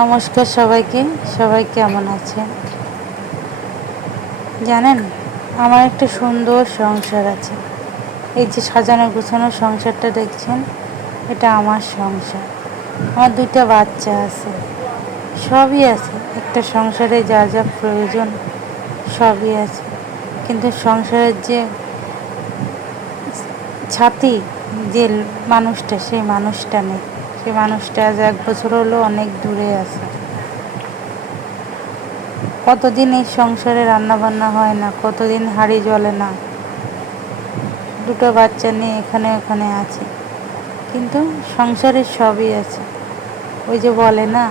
নমস্কার সবাইকে। সবাই কেমন আছেন? জানেন, আমার একটা সুন্দর সংসার আছে। এই যে সাজানো গোছানো সংসারটা দেখছেন, এটা আমার সংসার। আমার 2টা বাচ্চা আছে, সবই আছে। একটা সংসারে যা যা প্রয়োজন সবই আছে, কিন্তু সংসারের যে ছাতি, যে মানুষটা, সেই মানুষটা নেই। সেই মানুষটা আজ 1 বছর হলো অনেক দূরে আছে। কতদিন এই সংসারে রান্না বান্না হয় না, কতদিন হাঁড়ি জ্বলে না। 2টো বাচ্চা নিয়ে এখানে ওখানে আছে, কিন্তু সংসারের সবই আছে। ওই যে বলে না,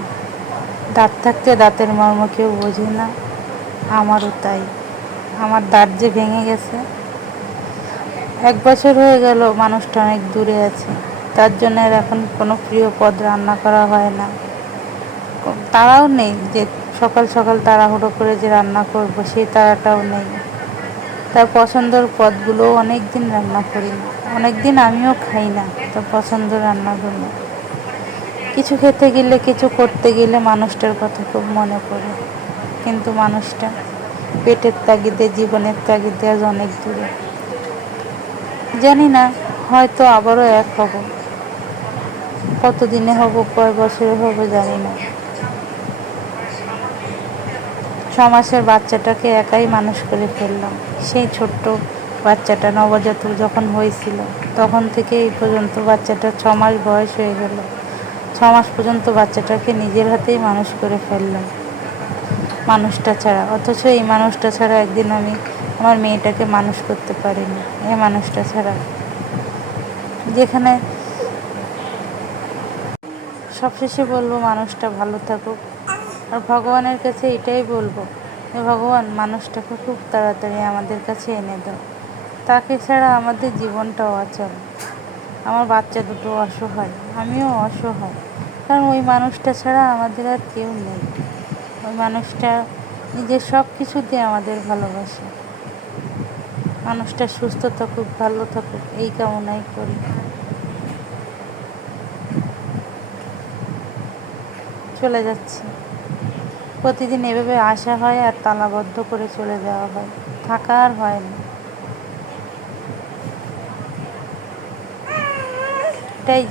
দাঁত থাকতে দাঁতের মর্ম কেউ বোঝে না, আমারও তাই। আমার দাঁত যে ভেঙে গেছে, 1 বছর হয়ে গেল, মানুষটা অনেক দূরে আছে। তার জন্য আর এখন কোনো প্রিয় পদ রান্না করা হয় না। তাড়াও নেই যে সকাল সকাল তাড়াহুড়ো করে যে রান্না করব, সেই তাড়াটাও নেই। তার পছন্দের পদগুলো অনেক দিন রান্না করি না, অনেক দিন আমিও খাই না তার পছন্দ রান্নাগুলো। কিছু খেতে গেলে, কিছু করতে গেলে মানুষটার কথা খুব মনে পড়ে, কিন্তু মানুষটা পেটের তাগিদে, জীবনের তাগিদে আজ অনেক দূরে। জানি না, হয়তো আবারও এক হব। কতদিনে হব, কয় বছরে হব জানি না। 6 মাসের বাচ্চাটাকে একাই মানুষ করে ফেললাম। সেই ছোট্ট বাচ্চাটা নবজাতক যখন হয়েছিল, তখন থেকে এই পর্যন্ত বাচ্চাটা 6 মাস বয়স হয়ে গেল। 6 মাস পর্যন্ত বাচ্চাটাকে নিজের হাতেই মানুষ করে ফেললাম মানুষটা ছাড়া। অথচ এই মানুষটা ছাড়া একদিন আমি আমার মেয়েটাকে মানুষ করতে পারিনি। এই মানুষটা ছাড়া, যেখানে সবশেষে বলবো মানুষটা ভালো থাকুক, আর ভগবানের কাছে এটাই বলবো যে ভগবান, মানুষটাকে খুব তাড়াতাড়ি আমাদের কাছে এনে দাও। তাকে ছাড়া আমাদের জীবনটাও অচল। আমার বাচ্চা দুটো অসহায়, আমিও অসহায়, কারণ ওই মানুষটা ছাড়া আমাদের আর কেউ নেই। ওই মানুষটা নিজের সব কিছু দিয়ে আমাদের ভালোবাসে। মানুষটা সুস্থ থাকুক, ভালো থাকুক, এই কামনাই করি। চলে যাচ্ছি। প্রতিদিন এভাবে আসা হয় আর তালাবদ্ধ করে চলে যাওয়া হয়, থাকা আর হয় না। এটাই